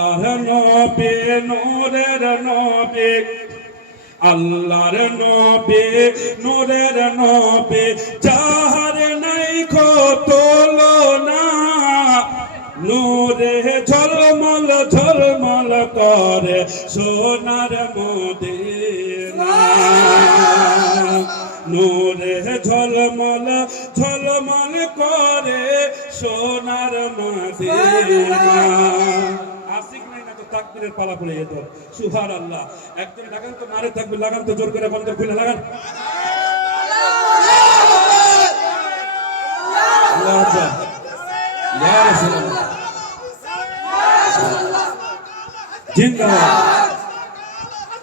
আল্লাহর নবী নূরের নবী আল্লাহর নবী নূরের নবী যাহার নাই তুলনা নূরে ঝলমল ঝলমল করে সোনার মদিনা নূরে ঝলমল ঝলমল করে সোনার মদিনা আশিক নাই না তো তাকবীরের পালা পড়ে যেত সুবহানাল্লাহ একজন লাগান তো মারে তাকবীর লাগান তো জোর করে বন্ধ খুলে লাগান আল্লাহু আকবার ইয়া রাসূলুল্লাহ জিন্দাবাদ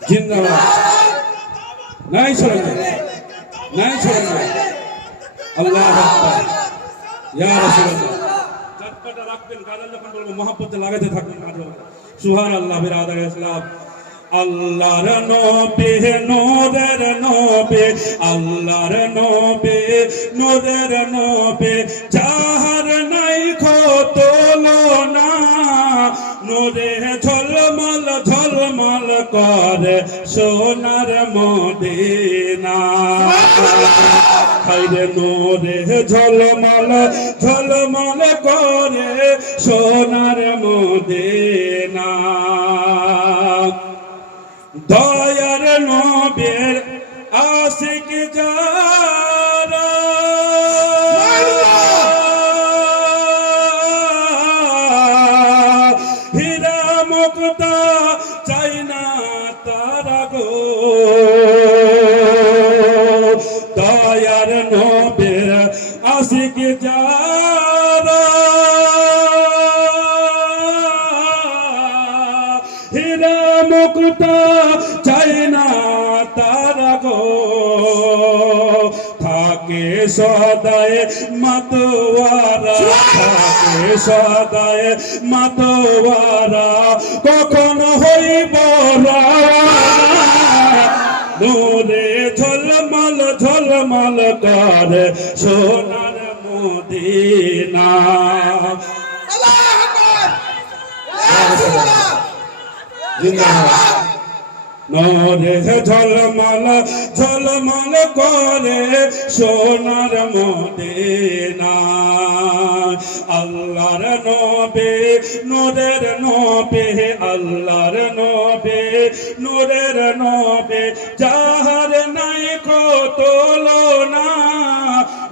জিন্দাবাদ নাই ছড়ানো নাই ছড়ানো আল্লাহু আকবার ইয়া রাসূলুল্লাহ চটপটা রাখবেন গাজাল যখন বলবো মহব্বতে লাগাতে থাকবেন মাঝে মাঝে সুবহানাল্লাহ বিরাদার ইসলাম আল্লাহর নবী নূরের নবী আল্লাহর নবী নূরের নবী যাহার নাই তুলনা নূরে ঝলমল ঝলমল করে সোনার মদিনা হায়রে নূরে ঝলমল ঝলমল করে সোনার মদিনা দয়ার নবীর আশিক যারা হীরা মুক্তা চাই না তারা গো দয়ার নবীর আশিক যারা হীরা মুক্তা চাই না তারা গো থাকে সদায় মাতোয়ারা থাকে সদায় মাতোয়ারা কখন হইব নূরে ঝলমল ঝলমল করে সোনার মদিনা নূরে ঝলমল ঝলমল করে সোনার মদিনা আল্লাহর নবী নূরের নবী আল্লাহর নবী নূরের নবী যাহার নাই তুলনা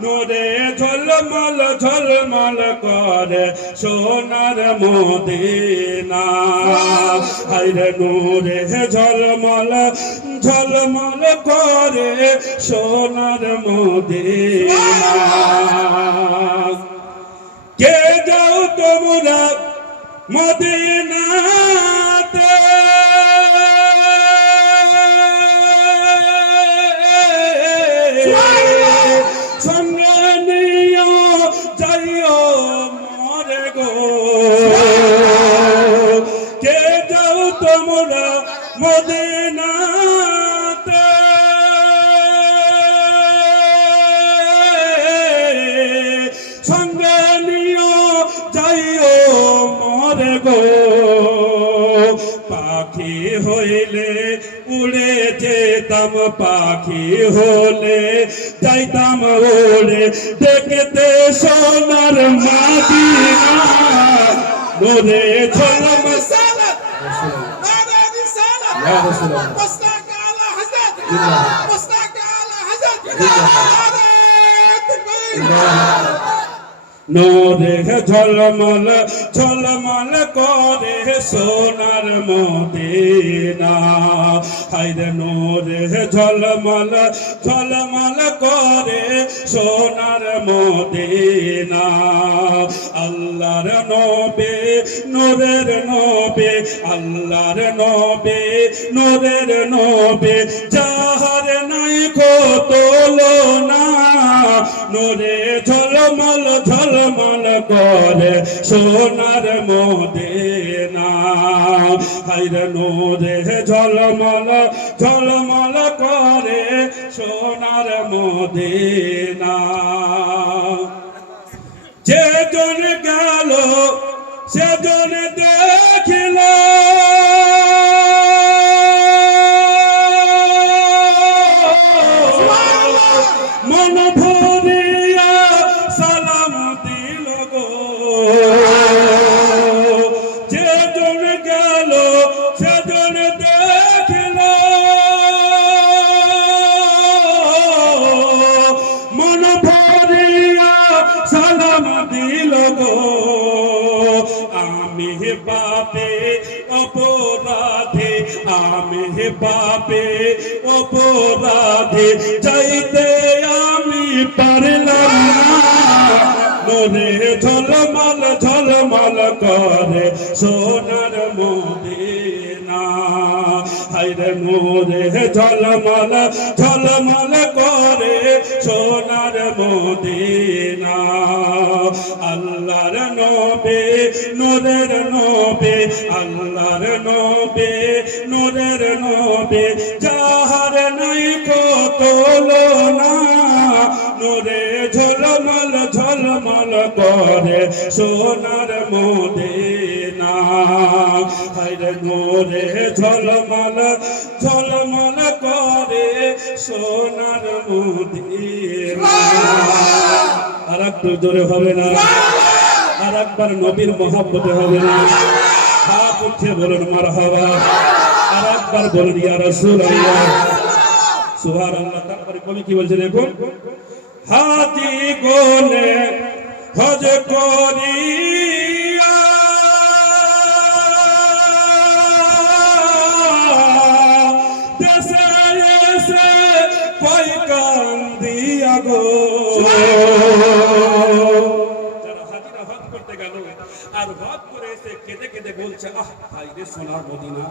নূরে ঝলমল ঝলমল করে সোনার মদিনা হায়রে নূরে ঝলমল ঝলমল করে সোনার মদিনা কে যাও তোমরা মদিনাতে সঙ্গে নিও যাইও মরে গো কে যাও তোমরা মদিনাতে সঙ্গে নিও যাইও মরে গো পাখি হইলে উড়ে যেতাম পাখি হলে যাইতাম ওড়ে দেখতে সোনার মদিনা নূরে ঝলমল يا رسول الله وصلك على حزب وصلك على حزب নূরে ঝলমল ঝলমল করে সোনার মদিনা হায়রে নূরে ঝলমল ঝলমল করে সোনার মদিনা আল্লাহর নবী নূরের নবী আল্লাহর নবী নূরের নবী যাহার নাই তুলনা নূরে ঝলমল ঝলমল করে সোনার মদিনা হায়রে নূরে ঝলমল ঝলমল করে সোনার মদিনা যেজন গেল সেজন দেখিল পাপে অপরাধে, আমি পাপে অপরাধে যাইতে আমি পারলাম না। নূরে ঝলমল ঝলমল করে সোনার মদিনা, হায়রে নূরে ঝলমল ঝলমল করে সোনার মদিনা। আল্লাহর নবী নূরের নবী, আল্লাহর নবী নূরের নবী, যাহার নাই কত তুলনা। নূরে ঝলমল ঝলমল করে সোনার মদিনা, হায়রে নূরে ঝলমল ঝলমল করে সোনার মদিনা। আর একটু জোরে হবে না? আর একবার নবীর মহব্বতে হবে না? হাত উঠে বলুন মারহাবা। আর একবার বলুন ইয়া রাসূলুল্লাহ। সুবহানাল্লাহ। তারপরে কবি কি বলছে দেখুন, হাতি গোনে হজ করিয়া দেশে এসে কই কান্দিয়া গো। যারা হাজিরা হজ করতে গেল আর হজ করে এসে কেঁদে কেঁদে বলছে, আহ ভাই রে সোনার মদিনা,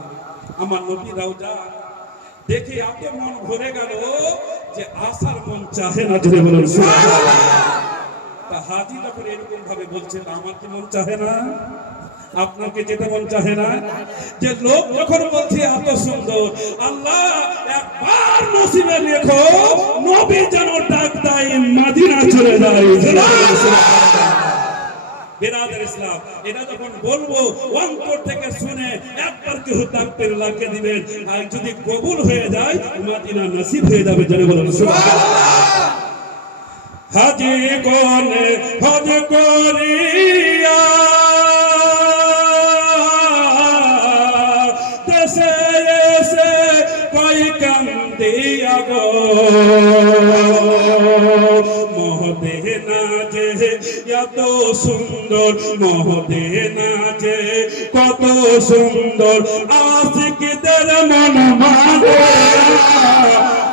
আমার নবী রওজা দেখে এত মন ভরে গেল যে আসার মন চাহে না। জোরে বলুন সুবহানাল্লাহ। তা হাজি যখন এরকম ভাবে বলছে, আমার কি মন চাহে না? আপনাকে যেতে মন চাহে না? যে লোক যখন বলছে এত সুন্দর, আল্লাহ একবার নসিবে লেখো নবী যেন ডাক দেয় মদিনা চলে যায়। বিরাদর ইসলাম, এটা যখন বলবো অন্তর থেকে শুনে একবার কেউ তাকবীর লাগিয়ে দিবেন, আর যদি কবুল হয়ে যায় মদিনা নসিব হয়ে যাবে। জোরে বলুন সুবহানাল্লাহ। হাজি কোনে হজ করিয়া দেশে এসে কই কান্দিয়া গো। মদিনা যে এত সুন্দর, মদিনা যে কত সুন্দর, আশিকদের মন মানে।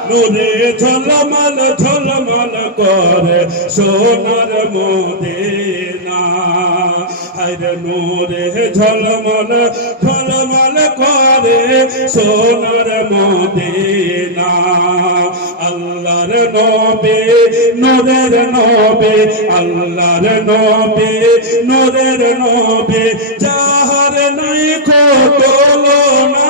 নূরে ঝলমল ঝলমল করে সোনার মদিনা, হায়রে নূরে ঝলমল ঝলমল করে সোনার মদিনা। আল্লাহর নবী নূরের নবী, আল্লাহর নবী নূরের নবী, যাহার নাই কত তুলনা।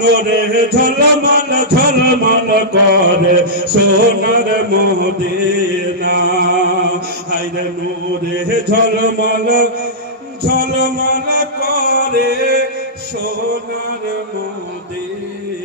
নূরে ঝলমল ঝলমল করে সোনার মদিনা, হায়রে নূরে ঝলমল ঝলমল করে সোনার মদিনা।